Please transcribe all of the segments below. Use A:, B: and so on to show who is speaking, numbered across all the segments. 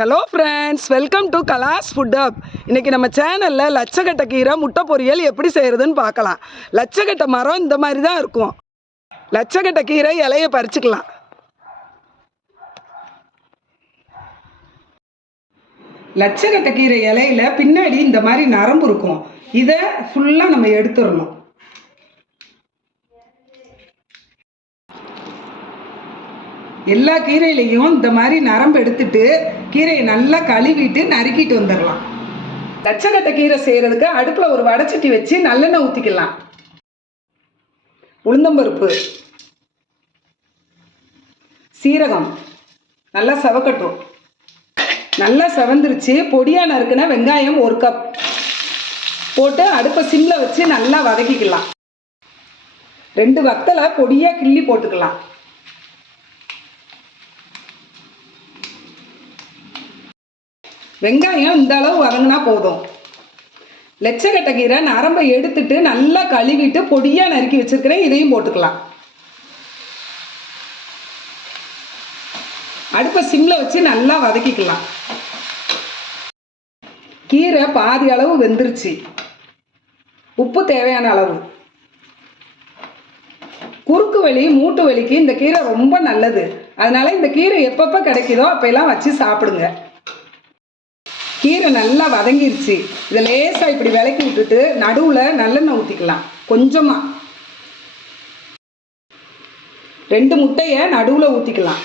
A: Hello friends welcome to Kalas food up இன்றைக்கி நம்ம சேனலில் லட்சக்கட்டை கீரை முட்டை பொரியல் எப்படி செய்கிறதுன்னு பார்க்கலாம். லட்சக்கட்டை மரம் இந்த மாதிரி தான் இருக்கும். லட்சக்கட்டை கீரை இலையை பறிச்சுக்கலாம். லட்சக்கட்டை கீரை இலையில பின்னாடி இந்த மாதிரி நரம்பு இருக்கும். இதை ஃபுல்லாக நம்ம எடுத்துடணும். எல்லா கீரையிலையும் இந்த மாதிரி நரம்பு எடுத்துட்டு கீரையை நல்லா கழுவிட்டு நறுக்கிட்டு வந்துடலாம். லட்சக்கட்டை கீரை செய்கிறதுக்கு அடுப்பில் ஒரு வடைச்சட்டி வச்சு நல்லெண்ணெய் ஊற்றிக்கலாம் உளுந்தம்பருப்பு சீரகம் நல்லா செவக்கட்டும். நல்லா செவந்துருச்சு. பொடியாக நறுக்குன வெங்காயம் ஒரு கப் போட்டு அடுப்பை சிம்மில் வச்சு நல்லா வதக்கிக்கலாம். ரெண்டு வத்தலை பொடியாக கிள்ளி போட்டுக்கலாம். வெங்காயம் இந்த அளவு வதங்கினா போதும். லட்சக்கட்டை கீரை நரம்பை எடுத்துட்டு நல்லா கழுவிட்டு பொடியாக நறுக்கி வச்சிருக்கிறேன் இதையும் போட்டுக்கலாம். அடுப்பை சிம்மில் வச்சு நல்லா வதக்கிக்கலாம். கீரை பாதி அளவு வெந்துருச்சு. உப்பு தேவையான அளவு. குறுக்கு வலி மூட்டு வலிக்கு இந்த கீரை ரொம்ப நல்லது. அதனால இந்த கீரை எப்பப்போ கிடைக்குதோ அப்பெல்லாம் வச்சு சாப்பிடுங்க. கீரை நல்லா வதங்கிருச்சு. இதை லேசாக இப்படி விளக்கி விட்டுட்டு நடுவில் நல்லெண்ணெய் ஊற்றிக்கலாம் கொஞ்சமாக ரெண்டு முட்டையை நடுவில் ஊற்றிக்கலாம்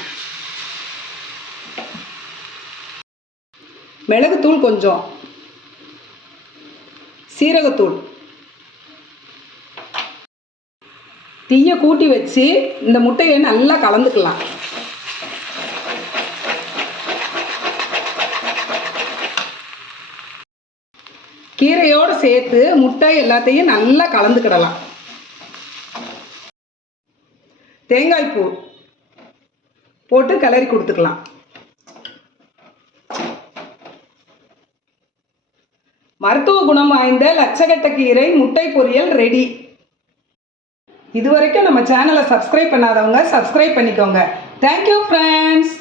A: மிளகுத்தூள் கொஞ்சம். சீரகத்தூள். தீயை கூட்டி வச்சு இந்த முட்டையை நல்லா கலந்துக்கலாம். கீரையோடு சேர்த்து முட்டை எல்லாத்தையும் நல்லா கலந்துக்கிடலாம். தேங்காய் பூ போட்டு கிளறி கொடுத்துக்கலாம். மருத்துவ குணம் வாய்ந்த லட்சக்கட்ட கீரை முட்டை பொரியல் ரெடி இதுவரைக்கும் நம்ம சேனலை சப்ஸ்கிரைப் பண்ணாதவங்க சப்ஸ்கிரைப் பண்ணிக்கோங்க. Thank you friends